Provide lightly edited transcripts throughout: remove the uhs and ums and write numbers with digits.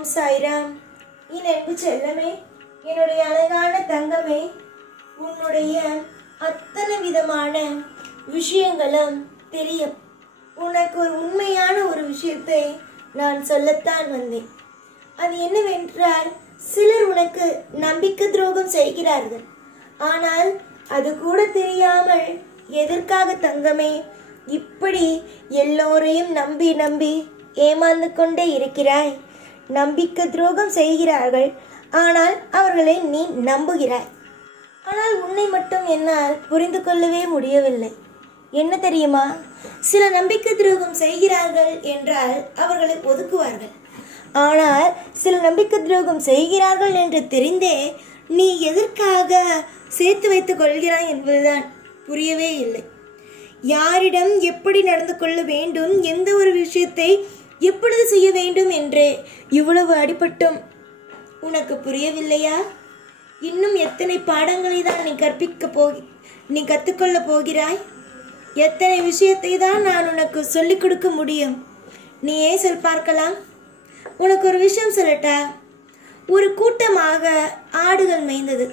ஓம் சாய்ராம். என் அன்பு செல்லமே, என்னுடைய அழகான தங்கமே, உன்னுடைய அத்தனை விதமான விஷயங்களும் தெரியும். உனக்கு ஒரு உண்மையான ஒரு விஷயத்தை நான் சொல்லத்தான் வந்தேன். அது என்னவென்றால், சிலர் உனக்கு நம்பிக்கை துரோகம் செய்கிறார்கள். ஆனால் அது கூட தெரியாமல் எதற்காக தங்கமே இப்படி எல்லோரையும் நம்பி நம்பி ஏமாந்து கொண்டே இருக்கிறாய்? நம்பிக்கை துரோகம் செய்கிறார்கள், ஆனால் அவர்களை நீ நம்புகிறாய். ஆனால் உன்னை மட்டும் என்னால் புரிந்து கொள்ளவே முடியவில்லை. என்ன தெரியுமா? சில நம்பிக்கை துரோகம் செய்கிறார்கள் என்றால் அவர்களை ஒதுக்குவார்கள். ஆனால் சில நம்பிக்கை துரோகம் செய்கிறார்கள் என்று தெரிந்தே நீ எதற்காக சேர்த்து வைத்துக் கொள்கிறாய் என்பதுதான் புரியவே இல்லை. யாரிடம் எப்படி நடந்து கொள்ள வேண்டும், எந்த ஒரு விஷயத்தை எப்பொழுது செய்ய வேண்டும் என்று இவ்வளவு அடிபட்டும் உனக்கு புரியவில்லையா? இன்னும் எத்தனை பாடங்களை தான் நீ கற்றுக்கொள்ள போகிறாய்? எத்தனை விஷயத்தை தான் நான் உனக்கு சொல்லிக் கொடுக்க முடியும்? நீயே சொல் பார்க்கலாம். உனக்கு ஒரு விஷயம் சொல்லட்டா? ஒரு கூட்டமாக ஆடுகள் மேய்ந்தது.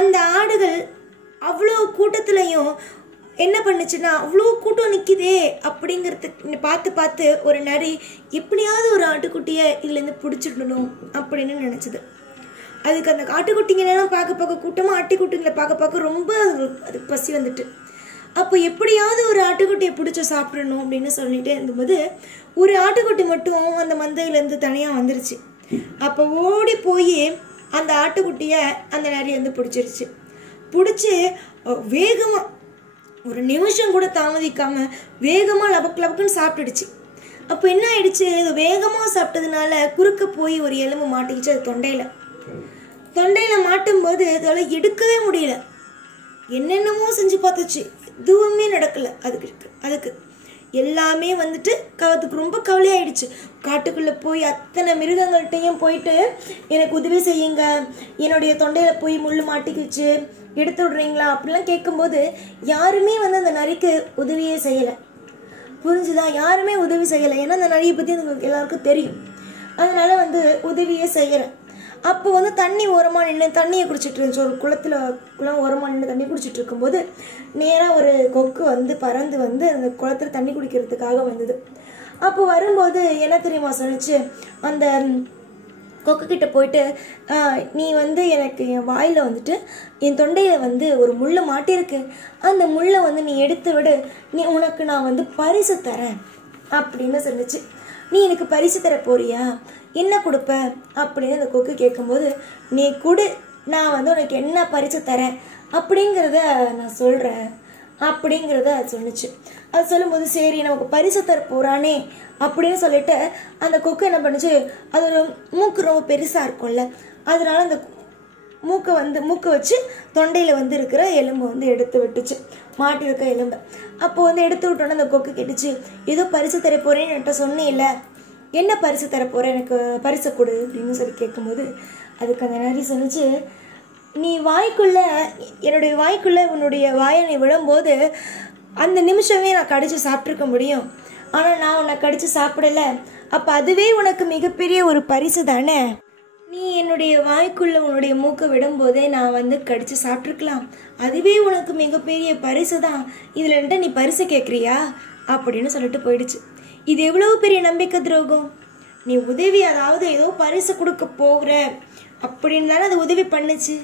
அந்த ஆடுகள் அவ்வளோ கூட்டத்துலையும் என்ன பண்ணுச்சுன்னா, அவ்வளோ கூட்டம் நிற்கிதே அப்படிங்கிறதுக்கு பார்த்து ஒரு நரி எப்படியாவது ஒரு ஆட்டுக்குட்டியை இதுலேருந்து பிடிச்சிடணும் அப்படின்னு நினச்சிது. அதுக்கு அந்த ஆட்டுக்குட்டிங்களெல்லாம் பார்க்க கூட்டமாக ஆட்டுக்குட்டிங்களை பார்க்க ரொம்ப அதுக்கு பசி வந்துட்டு, அப்போ எப்படியாவது ஒரு ஆட்டுக்குட்டியை பிடிச்சி சாப்பிடணும் அப்படின்னு சொல்லிகிட்டே இருந்தபோது ஒரு ஆட்டுக்குட்டி மட்டும் அந்த மந்தையிலேருந்து தனியாக வந்துருச்சு. அப்போ ஓடி போய் அந்த ஆட்டுக்குட்டியை அந்த நரி பிடிச்சிருச்சு. பிடிச்சி வேகமாக, ஒரு நிமிஷம் கூட தாமதிக்காமல் வேகமாக லபக்குன்னு சாப்பிட்டுடுச்சு. அப்போ என்ன ஆயிடுச்சு? இது வேகமாக சாப்பிட்டதுனால குறுக்க போய் ஒரு எலும்பு மாட்டிக்கிச்சு அது தொண்டையில் மாட்டும்போது அதால் எடுக்கவே முடியல. என்னென்னமோ செஞ்சு பார்த்துச்சு, எதுவுமே நடக்கலை. அதுக்கு எல்லாமே அதுக்கு ரொம்ப கவலையாயிடுச்சு. காட்டுக்குள்ளே போய் அத்தனை மிருகங்கள்கிட்டையும் போயிட்டு, எனக்கு உதவி செய்யுங்க, என்னுடைய தொண்டையில் போய் முள் மாட்டிக்கிச்சு, எடுத்து விடுறீங்களா அப்படிலாம் கேட்கும்போது யாருமே அந்த நரிக்கு உதவியே செய்யலை. புரிஞ்சுதா? யாருமே உதவி செய்யலை. ஏன்னா அந்த நரியை பற்றி எல்லாருக்கும் தெரியும். அதனால உதவியே செய்யலை. அப்போ தண்ணி ஓரமாக நின்று தண்ணியை குடிச்சிட்டு இருந்துச்சு. ஒரு குளம் ஓரமாக நின்று தண்ணி குடிச்சிட்டு இருக்கும்போது நேராக ஒரு கொக்கு பறந்து அந்த குளத்தில் தண்ணி குடிக்கிறதுக்காக வந்தது. அப்போ வரும்போது என்ன தெரியுமா சொல்லிச்சு? அந்த கொக்கு கிட்ட போயிட்டு, நீ எனக்கு என் வாயில் என் தொண்டையில் ஒரு முள்ளை மாட்டியிருக்கு, அந்த முள்ளை நீ எடுத்து விடு, உனக்கு நான் பரிசு தரேன் அப்படின்னு சொல்லிச்சு. நீ எனக்கு பரிசு தர போறியா? என்ன கொடுப்ப அப்படின்னு அந்த கொக்கு கேட்கும்போது, நீ கொடு, நான் உனக்கு என்ன பரிசு தரேன் அப்படிங்கிறத நான் சொல்கிறேன் அப்படிங்கிறத சொன்னிச்சு. அது சொல்லும்போது, சரி நமக்கு பரிசு தர போகிறானே அப்படின்னு சொல்லிட்டு அந்த கொக்கு என்ன பண்ணுச்சு, அது ஒரு மூக்கு ரொம்ப பெருசாக இருக்கும்ல, அதனால அந்த மூக்கை வச்சு தொண்டையில் இருக்கிற எலும்பை எடுத்து விட்டுச்சு, மாட்டிருக்க எலும்பை. அப்போ எடுத்து விட்டோன்னே அந்த கொக்கு கேட்டுச்சு, ஏதோ பரிசு தர போகிறேன்னு என்கிட்ட சொன்னேன்ல, என்ன பரிசு தர போகிற, எனக்கு பரிசை கொடு அப்படின்னு சொல்லி கேட்கும்போது அதுக்கு அந்த நரி சொன்னிச்சு, நீ என்னுடைய வாய்க்குள்ளே உன்னுடைய வாயை நீ விடும்போது அந்த நிமிஷமே நான் கடிச்சு சாப்பிட்ருக்க முடியும். ஆனால் நான் உன்னை கடிச்சு சாப்பிடலை. அப்போ அதுவே உனக்கு மிகப்பெரிய ஒரு பரிசு தானே. நீ என்னுடைய வாய்க்குள்ளே உன்னுடைய மூக்கை விடும்போதே நான் கடிச்சு சாப்பிட்ருக்கலாம். அதுவே உனக்கு மிகப்பெரிய பரிசு தான். இதில் நீ பரிசு கேட்குறியா அப்படின்னு சொல்லிட்டு போயிடுச்சு. இது எவ்வளவு பெரிய நம்பிக்கை துரோகம்! நீ உதவி, அதாவது ஏதோ பரிசு கொடுக்க போகிற அப்படின்னு தானே அது உதவி பண்ணுச்சு.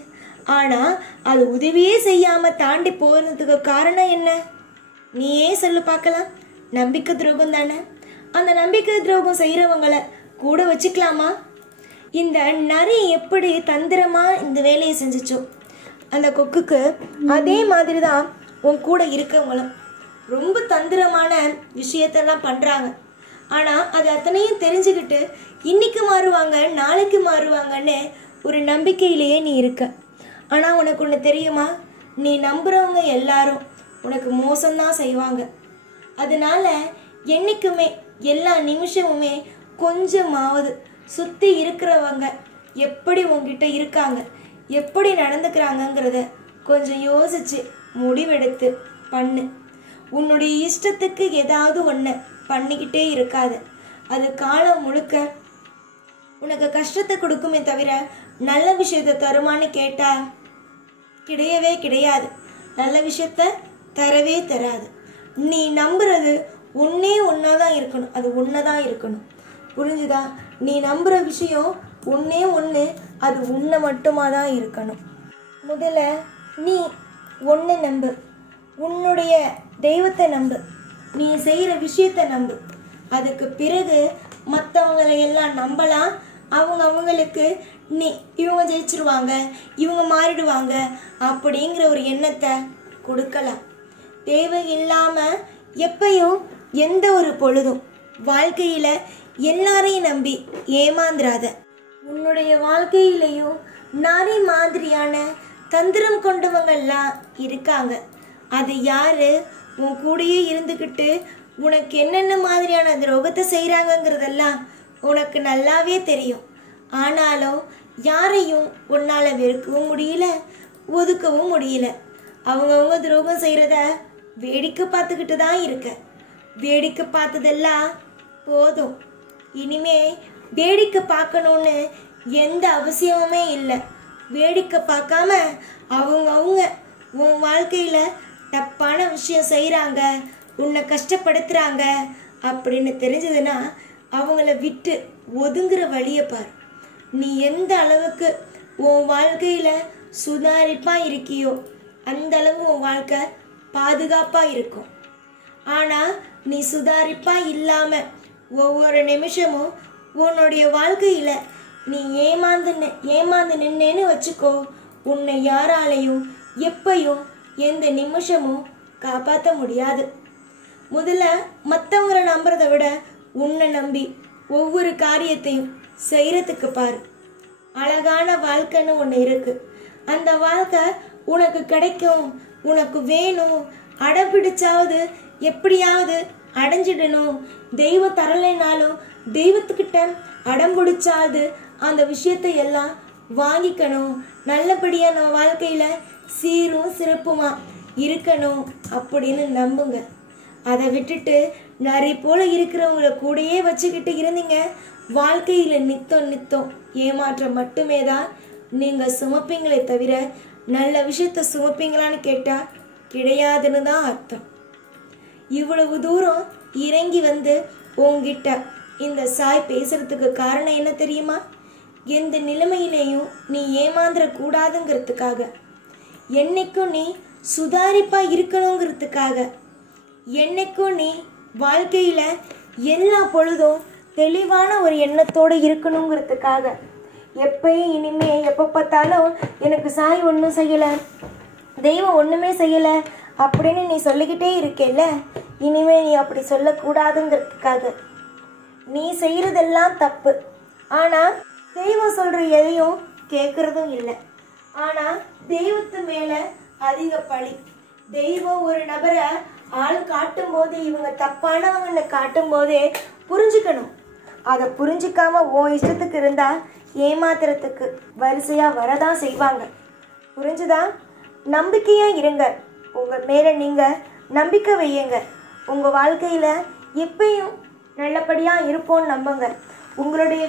ஆனால் அது உதவியே செய்யாமல் தாண்டி போகிறதுக்கு காரணம் என்ன? நீயே சொல்லு பார்க்கலாம். நம்பிக்கை துரோகம் தானே. அந்த நம்பிக்கை துரோகம் செய்கிறவங்களை கூட வச்சுக்கலாமா? இந்த நரி எப்படி தந்திரமாக இந்த வேலையை செஞ்சிச்சோ அந்த கொக்குக்கு, அதே மாதிரி தான் உன் கூட இருக்கவங்களும் ரொம்ப தந்திரமான விஷயத்தெல்லாம் பண்ணுறாங்க. ஆனால் அது அத்தனையும் தெரிஞ்சுக்கிட்டு இன்னைக்கு மாறுவாங்க நாளைக்கு மாறுவாங்கன்னு ஒரு நம்பிக்கையிலேயே நீ இருக்க. ஆனால் உனக்கு ஒன்று தெரியுமா? நீ நம்புகிறவங்க எல்லாரும் உனக்கு மோசம்தான் செய்வாங்க. அதனால என்றைக்குமே எல்லா நிமிஷமுமே கொஞ்சமாவது சுற்றி இருக்கிறவங்க எப்படி உங்ககிட்ட இருக்காங்க, எப்படி நடந்துக்கிறாங்கங்கிறத கொஞ்சம் யோசிச்சு முடிவெடுத்து பண்ணு. உன்னுடைய இஷ்டத்துக்கு ஏதாவது ஒன்று பண்ணிக்கிட்டே இருக்காது. அது காலம் முழுக்க உனக்கு கஷ்டத்தை கொடுக்குமே தவிர நல்ல விஷயத்தை தருமான்னு கேட்டா கிடையவே கிடையாது. நல்ல விஷயத்த தரவே தராது. நீ நம்புறது ஒன்னே ஒன்னாதான் இருக்கணும். அது ஒன்னதான் இருக்கணும். புரிஞ்சுதா? நீ நம்புற விஷயம் ஒன்னே ஒன்று, அது உன்னை மட்டுமா தான் இருக்கணும். முதல்ல நீ ஒன்றை நம்பு. உன்னுடைய தெய்வத்தை நம்பு. நீ செய்கிற விஷயத்தை நம்பு. அதுக்கு பிறகு மற்றவங்களை எல்லாம் நம்பலாம். அவங்களுக்கு இவங்க ஜெயிச்சிருவாங்க, இவங்க மாறிடுவாங்க அப்படிங்கிற ஒரு எண்ணத்தை கொடுக்கலாம். தேவையில்லாமல் எப்பையும் எந்த ஒரு பொழுதும் வாழ்க்கையில் எல்லாரையும் நம்பி ஏமாந்துராத. உன்னுடைய வாழ்க்கையிலையும் நிறைய மாதிரியான தந்திரம் கொண்டவங்கெல்லாம் இருக்காங்க. அது யாரு? உன் கூடயே இருந்துக்கிட்டு உனக்கு என்னென்ன மாதிரியான துரோகத்தை செய்கிறாங்கங்கிறதெல்லாம் உனக்கு நல்லாவே தெரியும். ஆனாலும் யாரையும் உன்னால் வெறுக்கவும் முடியல, ஒதுக்கவும் முடியல. அவங்கவுங்க துரோகம் செய்கிறத வேடிக்கை பார்த்துக்கிட்டு தான் இருக்க. வேடிக்கை பார்த்ததெல்லாம் போதும். இனிமே வேடிக்கை பார்க்கணுன்னு எந்த அவசியமுமே இல்லை. வேடிக்கை பார்க்காம அவங்கவுங்க உன் வாழ்க்கையில் தப்பான விஷயம் செய்கிறாங்க, உன்னை கஷ்டப்படுத்துகிறாங்க அப்படின்னு தெரிஞ்சதுன்னா அவங்கள விட்டு ஒதுங்குற வழியை பார். நீ எந்த அளவுக்கு உன் வாழ்க்கையில் சுதாரிப்பாக இருக்கியோ அந்த அளவு உன் வாழ்க்கை பாதுகாப்பாக இருக்கும். ஆனால் நீ சுதாரிப்பாக இல்லாமல் ஒவ்வொரு நிமிஷமும் உன்னுடைய வாழ்க்கையில் நீ ஏமாந்து நின்னேன்னு வச்சுக்கோ, உன்னை யாராலையும் எப்பையும் எந்த நிமிஷமும் காப்பாற்ற முடியாது. முதல்ல மற்றவங்களை நம்புறதை விட உன்னை நம்பி ஒவ்வொரு காரியத்தையும் செய்கிறதுக்கு பாரு. அழகான வாழ்க்கைன்னு ஒன்று இருக்கு. அந்த வாழ்க்கை உனக்கு கிடைக்கும், உனக்கு வேணும், அடம்பிடிச்சாவது எப்படியாவது அடைஞ்சிடணும். தெய்வம் தரலைனாலும் தெய்வத்துக்கிட்ட அடம்பிடிச்சாவது அந்த விஷயத்தை எல்லாம் வாங்கிக்கணும். நல்லபடியாக நம்ம வாழ்க்கையில் சீரும் சிறப்புமா இருக்கணும் அப்படின்னு நம்புங்க. அதை விட்டுட்டு நிறைய போல இருக்கிறவங்கள கூடயே வச்சுக்கிட்டு இருந்தீங்க, வாழ்க்கையில் நித்தம் ஏமாற்றம் மட்டுமே தான் நீங்கள் சுமப்பீங்களே தவிர நல்ல விஷயத்த சுமப்பீங்களான்னு கேட்டால் கிடையாதுன்னு தான் அர்த்தம். இவ்வளவு தூரம் இறங்கி வந்து உங்ககிட்ட இந்த சாய் பேசுறதுக்கு காரணம் என்ன தெரியுமா? எந்த நிலைமையிலையும் நீ ஏமாந்துடக்கூடாதுங்கிறதுக்காக, என்னைக்கும் நீ சுதாரிப்பா இருக்கணுங்கிறதுக்காக, என்னைக்கும் நீ வாழ்க்கையில் எல்லா பொழுதும் தெளிவான ஒரு எண்ணத்தோடு இருக்கணுங்கிறதுக்காக, எப்பயும் இனிமே எப்போ பார்த்தாலும் எனக்கு சாய் ஒன்றும் செய்யலை, தெய்வம் ஒன்றுமே செய்யலை அப்படின்னு நீ சொல்லிக்கிட்டே இருக்கேல்ல, இனிமே நீ அப்படி சொல்லக்கூடாதுங்கிறதுக்காக. நீ செய்கிறதெல்லாம் தப்பு. ஆனால் தெய்வம் சொல்கிற எதையும் கேட்குறதும் இல்லை. ஆனால் தெய்வத்து மேலே அதிக பழி. தெய்வம் ஒரு நபரை ஆள் காட்டும் போது, இவங்க தப்பானவங்கன்னு காட்டும் போதே புரிஞ்சுக்கணும். அதை புரிஞ்சிக்காம உன் இஷ்டத்துக்கு இருந்தால் ஏமாத்துறதுக்கு வரிசையாக வரதான் செய்வாங்க. புரிஞ்சுதா? நம்பிக்கையாக இருங்க. உங்கள் மேலே நீங்கள் நம்பிக்கை வையுங்க. உங்கள் வாழ்க்கையில் எப்பயும் நல்லபடியாக இருப்போன்னு நம்புங்க. உங்களுடைய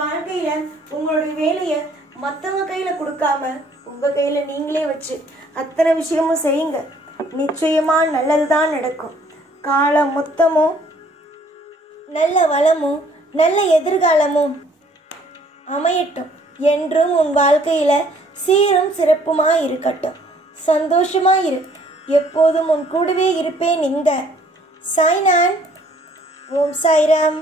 வாழ்க்கையில் உங்களுடைய வேலையை மற்றவங்க கையில் கொடுக்காம உங்கள் கையில் நீங்களே வச்சு அத்தனை விஷயமும் செய்யுங்க. நிச்சயமாக நல்லது தான் நடக்கும். காலம் மொத்தமும் நல்ல வளமும் நல்ல எதிர்காலமும் அமையட்டும். என்றும் உன் வாழ்க்கையில் சீரும் சிறப்புமா இருக்கட்டும். சந்தோஷமா இரு. எப்போதும் உன் கூடவே இருப்பேன். இந்த சாய்நான். ஓம் சாய்ராம்.